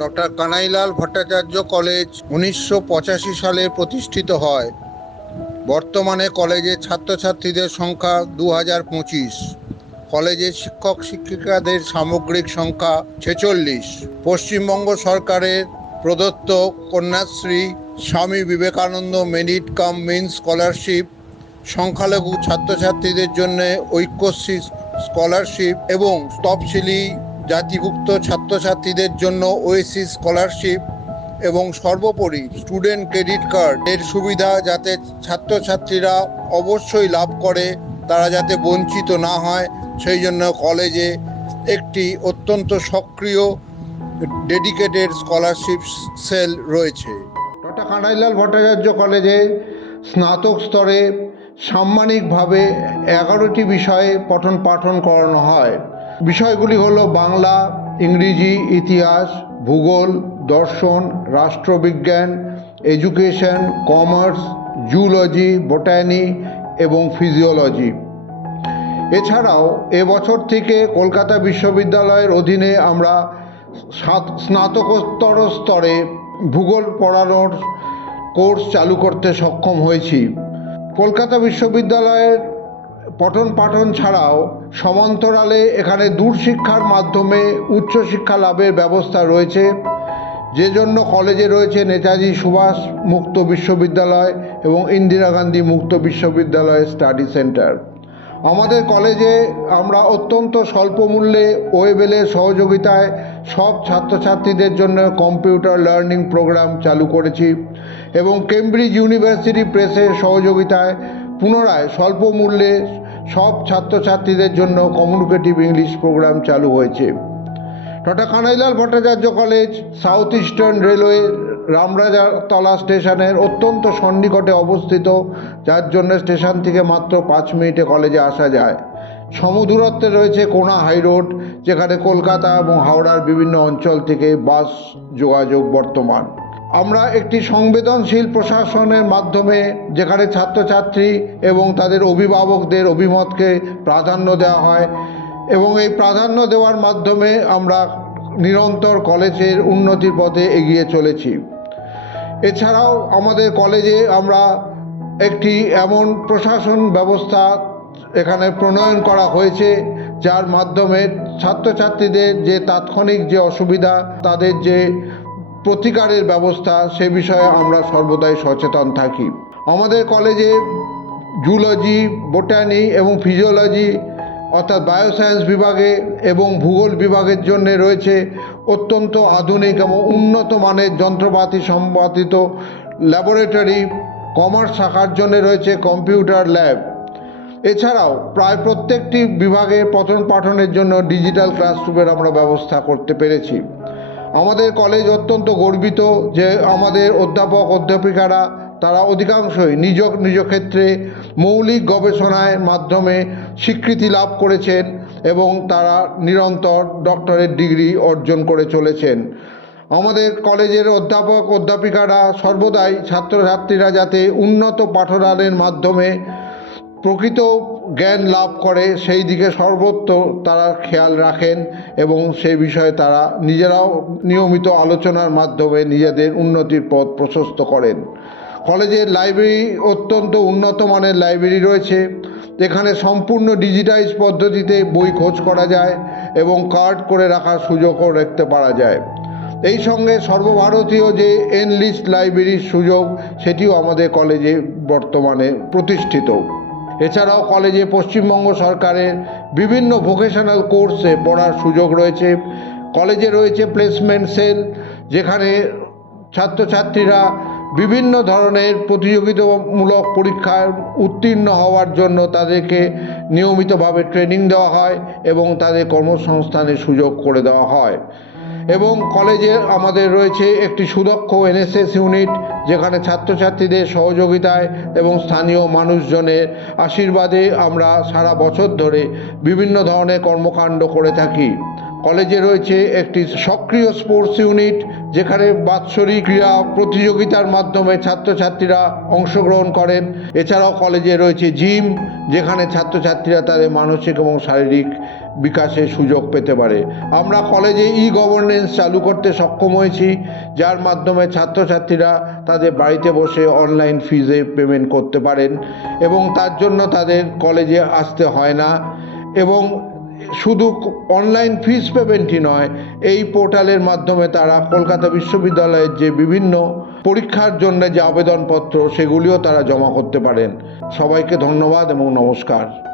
Doctor Kanailal Bhattacharya college 1985 সালে প্রতিষ্ঠিত হয়। বর্তমানে কলেজের ছাত্রছাত্রীদের সংখ্যা 2025। কলেজের শিক্ষক শিক্ষিকাদের সামগ্রিক সংখ্যা 46। পশ্চিমবঙ্গ সরকারের প্রদত্ত Kanyashree, Swami Vivekananda merit cum means scholarship, সংখ্যালঘু ছাত্রছাত্রীদের জন্য ঐক্যশ্রী স্কলারশিপ এবং তফসিলি জাতিভুক্ত ছাত্রছাত্রীদের জন্য ওয়েসিস স্কলারশিপ এবং সর্বোপরি স্টুডেন্ট ক্রেডিট কার্ড এর সুবিধা যাতে ছাত্রছাত্রীরা অবশ্যই লাভ করে, তারা যাতে বঞ্চিত না হয়, সেই জন্য কলেজে একটি অত্যন্ত সক্রিয় ডেডিকেটেড স্কলারশিপ সেল রয়েছে। ডক্টর কানাইলাল ভট্টাচার্য কলেজে স্নাতক স্তরে সাম্মানিকভাবে 11টি বিষয়ে পঠন পাঠন করানো হয়। বিষয়গুলি হলো বাংলা, ইংরেজি, ইতিহাস, ভূগোল, দর্শন, রাষ্ট্রবিজ্ঞান, এডুকেশন, কমার্স, জুলজি, বোটানি এবং ফিজিওলজি। এছাড়াও এবছর থেকে কলকাতা বিশ্ববিদ্যালয়ের অধীনে আমরা স্নাতকোত্তর স্তরে ভূগোল পড়ানোর কোর্স চালু করতে সক্ষম হয়েছি। কলকাতা বিশ্ববিদ্যালয়ের পঠন পাঠন ছাড়াও সমান্তরালে এখানে দূরশিক্ষার মাধ্যমে উচ্চশিক্ষা লাভের ব্যবস্থা রয়েছে, যে জন্য কলেজে রয়েছে নেতাজি সুভাষ মুক্ত বিশ্ববিদ্যালয় এবং ইন্দিরা গান্ধী মুক্ত বিশ্ববিদ্যালয় স্টাডি সেন্টার। আমাদের কলেজে আমরা অত্যন্ত স্বল্প মূল্যে ওয়েবেলের সহযোগিতায় সব ছাত্রছাত্রীদের জন্য কম্পিউটার লার্নিং প্রোগ্রাম চালু করেছি এবং কেমব্রিজ ইউনিভার্সিটি প্রেসের সহযোগিতায় পুনরায় স্বল্প মূল্যে সব ছাত্রছাত্রীদের জন্য কমিউনিকেটিভ ইংলিশ প্রোগ্রাম চালু হয়েছে। Doctor Kanailal Bhattacharya college south eastern railway Ramrajatala স্টেশনের অত্যন্ত সন্নিকটে অবস্থিত, যার জন্য স্টেশন থেকে মাত্র 5 মিনিটে কলেজে আসা যায়। সমদূরত্বে রয়েছে কোনা হাই রোড, যেখানে কলকাতা এবং হাওড়ার বিভিন্ন অঞ্চল থেকে বাস যোগাযোগ বর্তমান। আমরা একটি সংবেদনশীল প্রশাসনের মাধ্যমে, যেখানে ছাত্রছাত্রী এবং তাদের অভিভাবকদের অভিমতকে প্রাধান্য দেওয়া হয় এবং এই প্রাধান্য দেওয়ার মাধ্যমে আমরা নিরন্তর কলেজের উন্নতির পথে এগিয়ে চলেছি। এছাড়াও আমাদের কলেজে আমরা একটি এমন প্রশাসন ব্যবস্থা এখানে প্রণয়ন করা হয়েছে, যার মাধ্যমে ছাত্রছাত্রীদের যে তাৎক্ষণিক যে অসুবিধা, তাদের যে প্রতিকারের ব্যবস্থা, সে বিষয়ে আমরা সর্বদাই সচেতন থাকি। আমাদের কলেজে জুলজি, বোটানি এবং ফিজিওলজি অর্থাৎ বায়োসায়েন্স বিভাগে এবং ভূগোল বিভাগের জন্য রয়েছে অত্যন্ত আধুনিক এবং উন্নত মানের যন্ত্রপাতি সম্পাদিত ল্যাবরেটরি। কমার্স শাখার জন্য রয়েছে কম্পিউটার ল্যাব। এছাড়াও প্রায় প্রত্যেকটি বিভাগে পঠন পাঠনের জন্য ডিজিটাল ক্লাসরুমের আমরা ব্যবস্থা করতে পেরেছি। আমাদের কলেজ অত্যন্ত গর্বিত যে আমাদের অধ্যাপক অধ্যাপিকারা তারা অধিকাংশই নিজ নিজ ক্ষেত্রে মৌলিক গবেষণার মাধ্যমে স্বীকৃতি লাভ করেছেন এবং তারা নিরন্তর ডক্টরেট ডিগ্রি অর্জন করে চলেছেন। আমাদের কলেজের অধ্যাপক অধ্যাপিকারা সর্বদাই ছাত্রছাত্রীরা যাতে উন্নত পাঠদানের মাধ্যমে প্রকৃত জ্ঞান লাভ করে সেই দিকে সর্বত্র তারা খেয়াল রাখেন এবং সেই বিষয়ে তারা নিজেরাও নিয়মিত আলোচনার মাধ্যমে নিজেদের উন্নতির পথ প্রশস্ত করেন। কলেজের লাইব্রেরি অত্যন্ত উন্নত মানের লাইব্রেরি রয়েছে, এখানে সম্পূর্ণ ডিজিটাইজ পদ্ধতিতে বই খোঁজ করা যায় এবং কার্ড করে রাখার সুযোগও রাখতে পারা যায়। এই সঙ্গে সর্বভারতীয় যে এনলিস্ট লাইব্রেরির সুযোগ, সেটিও আমাদের কলেজে বর্তমানে প্রতিষ্ঠিত। এছাড়াও কলেজে পশ্চিমবঙ্গ সরকারের বিভিন্ন ভোকেশনাল কোর্সে পড়ার সুযোগ রয়েছে। কলেজে রয়েছে প্লেসমেন্ট সেল, যেখানে ছাত্রছাত্রীরা বিভিন্ন ধরনের প্রতিযোগিতামূলক পরীক্ষায় উত্তীর্ণ হওয়ার জন্য তাদেরকে নিয়মিতভাবে ট্রেনিং দেওয়া হয় এবং তাদের কর্মসংস্থানের সুযোগ করে দেওয়া হয়। এবং কলেজে আমাদের রয়েছে একটি সুদক্ষ এনএসএস ইউনিট, যেখানে ছাত্রছাত্রীদের সহযোগিতায় এবং স্থানীয় মানুষজনের আশীর্বাদে আমরা সারা বছর ধরে বিভিন্ন ধরনের কর্মকাণ্ড করে থাকি। কলেজে রয়েছে একটি সক্রিয় স্পোর্টস ইউনিট, যেখানে বাৎসরিক ক্রীড়া প্রতিযোগিতার মাধ্যমে ছাত্রছাত্রীরা অংশগ্রহণ করেন। এছাড়াও কলেজে রয়েছে জিম, যেখানে ছাত্রছাত্রীরা তাদের মানসিক এবং শারীরিক বিকাশের সুযোগ পেতে পারে। আমরা কলেজে গভর্নেন্স চালু করতে সক্ষম হয়েছি, যার মাধ্যমে ছাত্রছাত্রীরা তাদের বাড়িতে বসে অনলাইন ফিজে পেমেন্ট করতে পারেন এবং তার জন্য তাদের কলেজে আসতে হয় না। এবং শুধু অনলাইন ফিজ পেমেন্টই নয়, এই পোর্টালের মাধ্যমে তারা কলকাতা বিশ্ববিদ্যালয়ের যে বিভিন্ন পরীক্ষার জন্য যে আবেদনপত্র সেগুলিও তারা জমা করতে পারেন। সবাইকে ধন্যবাদ এবং নমস্কার।